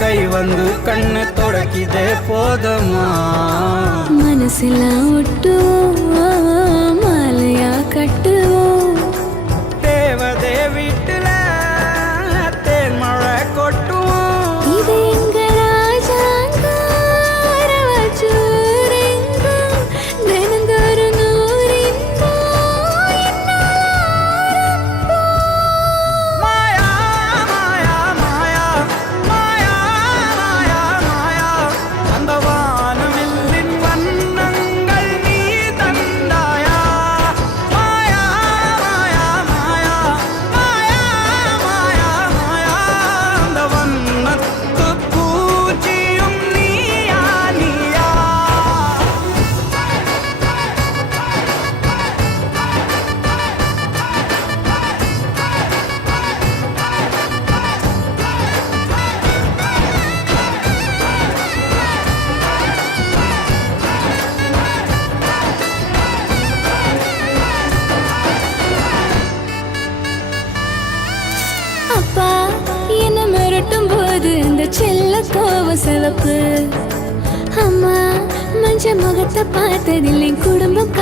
கை வந்து கண்ணு தொடக்கிதே போதமா மனசெல்லாம் ஒட்டுவோம் மாலையா கட்டுவோம் தேவதே வீட்டுல தேன் மழை கொட்டுவோம் இது எங்க ராஜாங்கம் அரவச்சூரெங்கும் தினந்தோறும் நூறின்போம் மாயா மாயா மாயா மாயா மாயா மாயா அந்த வானவில்லின் வண்ணங்கள் நீ தந்தாயா மாயா மாயா மாயா மாயா மாயா மாயா அந்த வண்ணத்து பூச்சியும் நீயா நீயா அப்பா என்ன மிரட்டும் போது இந்த செல்ல கோவ சிவப்பு அம்மா மஞ்ச முகத்தை பார்த்ததில்லை குடும்பம்